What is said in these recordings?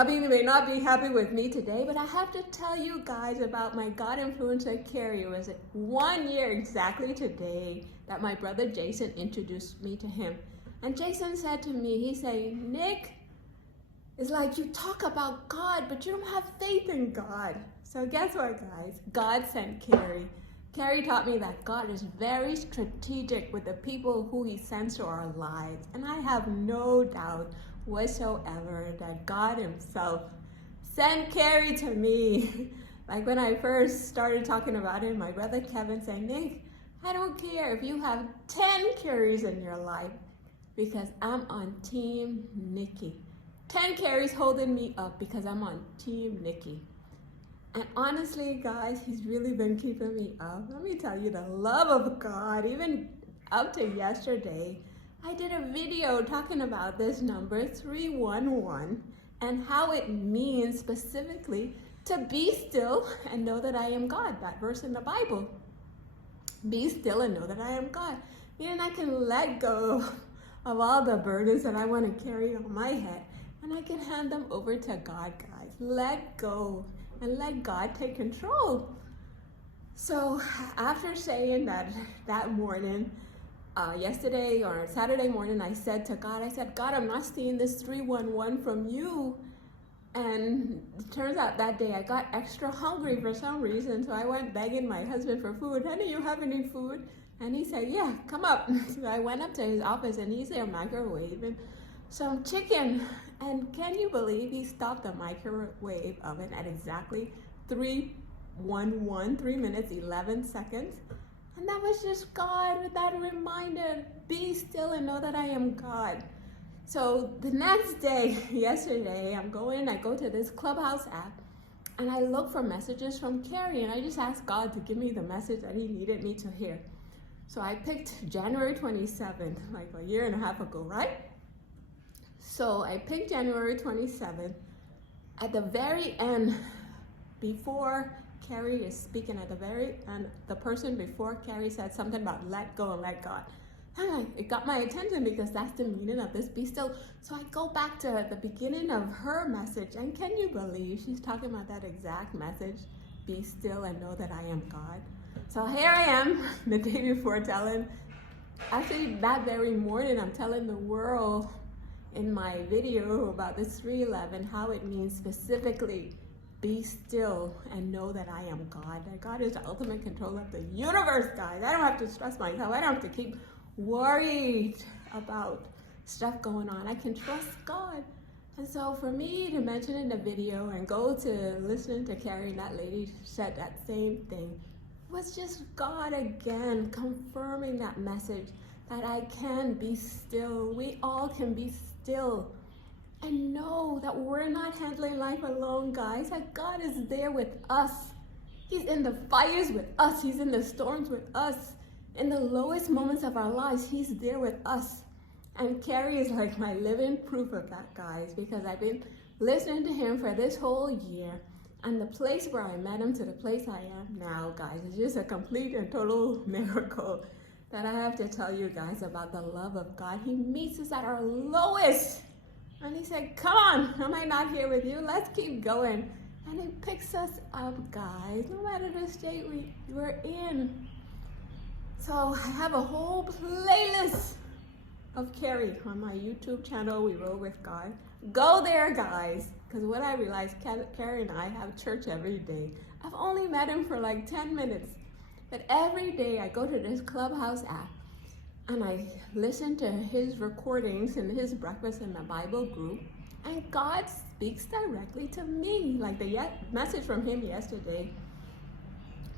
Hubby may not be happy with me today, but I have to tell you guys about my God influencer, Carrie. It was 1 year exactly today that my brother Jason introduced me to him. And Jason said to me, he said, Nick, it's like you talk about God, but you don't have faith in God. So guess what, guys? God sent Carrie. Carrie taught me that God is very strategic with the people who he sends to our lives. And I have no doubt whatsoever that God himself sent Carrie to me. Like when I first started talking about it, my brother Kevin said, Nick, I don't care if you have 10 Carries in your life because I'm on Team Nikki. 10 Carries holding me up because I'm on Team Nikki. And honestly, guys, he's really been keeping me up. Let me tell you, the love of God, even up to yesterday, I did a video talking about this number 311 and how it means specifically to be still and know that I am God, that verse in the Bible. Be still and know that I am God. Meaning I can let go of all the burdens that I want to carry on my head and I can hand them over to God, guys. Let go and let God take control. So after saying that morning, yesterday or Saturday morning, I said to God, God, I'm not seeing this 311 from you. And it turns out that day I got extra hungry for some reason. So I went begging my husband for food. Honey, you have any food? And he said, yeah, come up. So I went up to his office and he's there microwaving some chicken. And can you believe he stopped the microwave oven at exactly 3 minutes, 11 seconds? And that was just God with that reminder, be still and know that I am God. So the next day, yesterday, I go to this Clubhouse app and I look for messages from Carrie and I just asked God to give me the message that he needed me to hear. So I picked January 27th, like a year and a half ago, right? So I picked January 27th. At the very end, before Carrie is speaking, at the very end, the person before Carrie said something about let go and let God. And it got my attention because that's the meaning of this, be still. So I go back to the beginning of her message, and can you believe she's talking about that exact message, be still and know that I am God. So here I am, the day before actually that very morning, I'm telling the world in my video about this 311, how it means specifically, be still and know that I am God. That God is the ultimate control of the universe, guys. I don't have to stress myself. I don't have to keep worried about stuff going on. I can trust God. And so for me to mention in the video and go to listening to Carrie, that lady said that same thing, was just God again confirming that message that I can be still. We all can be still and know that we're not handling life alone, guys. That God is there with us. He's in the fires with us. He's in the storms with us. In the lowest moments of our lives, he's there with us. And Carrie is like my living proof of that, guys, because I've been listening to him for this whole year. And the place where I met him to the place I am now, guys, is just a complete and total miracle that I have to tell you guys about the love of God. He meets us at our lowest. And he said, come on, am I not here with you? Let's keep going. And he picks us up, guys, no matter the state we're in. So I have a whole playlist of Carrie on my YouTube channel, We Roll With God. Go there, guys, because what I realized, Carrie and I have church every day. I've only met him for like 10 minutes, but every day I go to this Clubhouse app and I listen to his recordings in his Breakfast in the Bible group, and God speaks directly to me. Like the message from him yesterday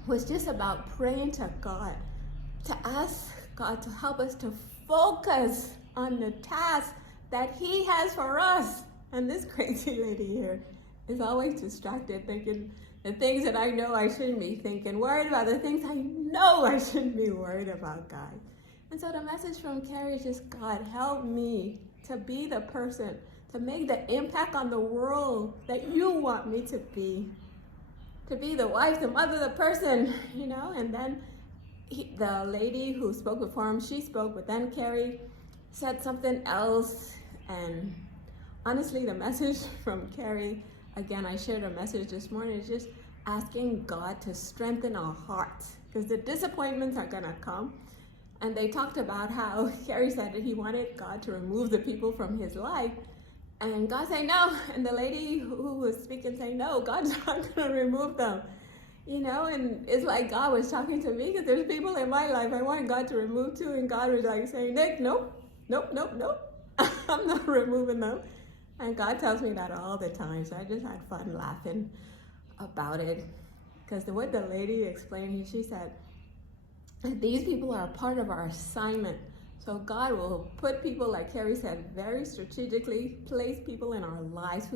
was just about praying to God, to ask God to help us to focus on the task that he has for us. And this crazy lady here is always distracted, thinking the things that I know I shouldn't be thinking, worried about the things I know I shouldn't be worried about, guys. And so the message from Carrie is just, God, help me to be the person, to make the impact on the world that you want me to be the wife, the mother, the person, you know. And then the lady who spoke before him, she spoke, but then Carrie said something else, and honestly, the message from Carrie, again, I shared a message this morning, is just asking God to strengthen our hearts, because the disappointments are going to come. And they talked about how Carrie said that he wanted God to remove the people from his life. And God said no. And the lady who was speaking said, no, God's not going to remove them. You know, and it's like God was talking to me, because there's people in my life I want God to remove too. And God was like saying, Nick, nope. I'm not removing them. And God tells me that all the time. So I just had fun laughing about it. Because what the lady explained, she said, these people are a part of our assignment. So God will put people, like Carrie said, very strategically place people in our lives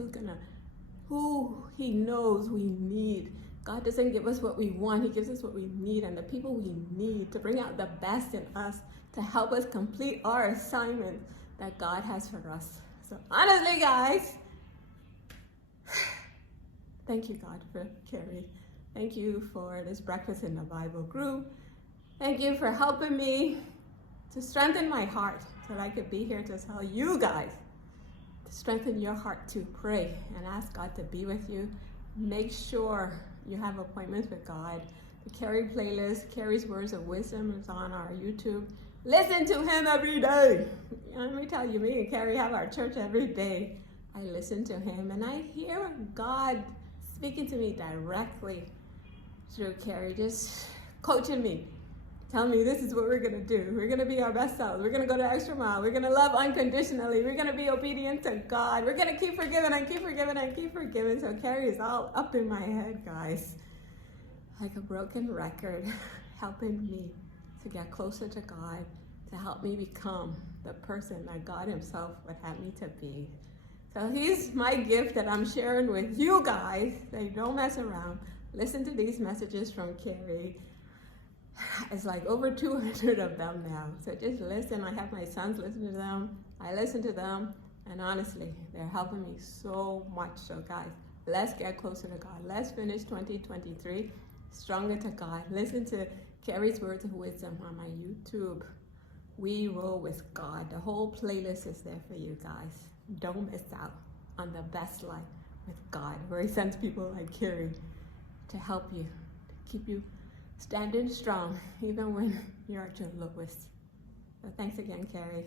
who he knows we need. God doesn't give us what we want, he gives us what we need, and the people we need to bring out the best in us, to help us complete our assignment that God has for us. So honestly, guys, thank you, God, for Carrie. Thank you for this Breakfast in the Bible group. Thank you for helping me to strengthen my heart so that I could be here to tell you guys to strengthen your heart to pray and ask God to be with you. Make sure you have appointments with God. The Carrie playlist, Carrie's Words of Wisdom, is on our YouTube. Listen to him every day. Let me tell you, me and Carrie have our church every day. I listen to him and I hear God speaking to me directly through Carrie, just coaching me. Tell me, this is what we're going to do. We're going to be our best selves. We're going to go the extra mile. We're going to love unconditionally. We're going to be obedient to God. We're going to keep forgiving and keep forgiving and keep forgiving. So Carrie is all up in my head, guys, like a broken record, helping me to get closer to God, to help me become the person that God himself would have me to be. So he's my gift that I'm sharing with you guys. So don't mess around. Listen to these messages from Carrie. It's like over 200 of them now. So just listen. I have my sons listen to them. I listen to them. And honestly, they're helping me so much. So guys, let's get closer to God. Let's finish 2023 stronger to God. Listen to Carrie's Words of Wisdom on my YouTube. We Roll with God. The whole playlist is there for you guys. Don't miss out on the best life with God, where he sends people like Carrie to help you, to keep you standing strong, even when you're at your lowest. So thanks again, Carrie.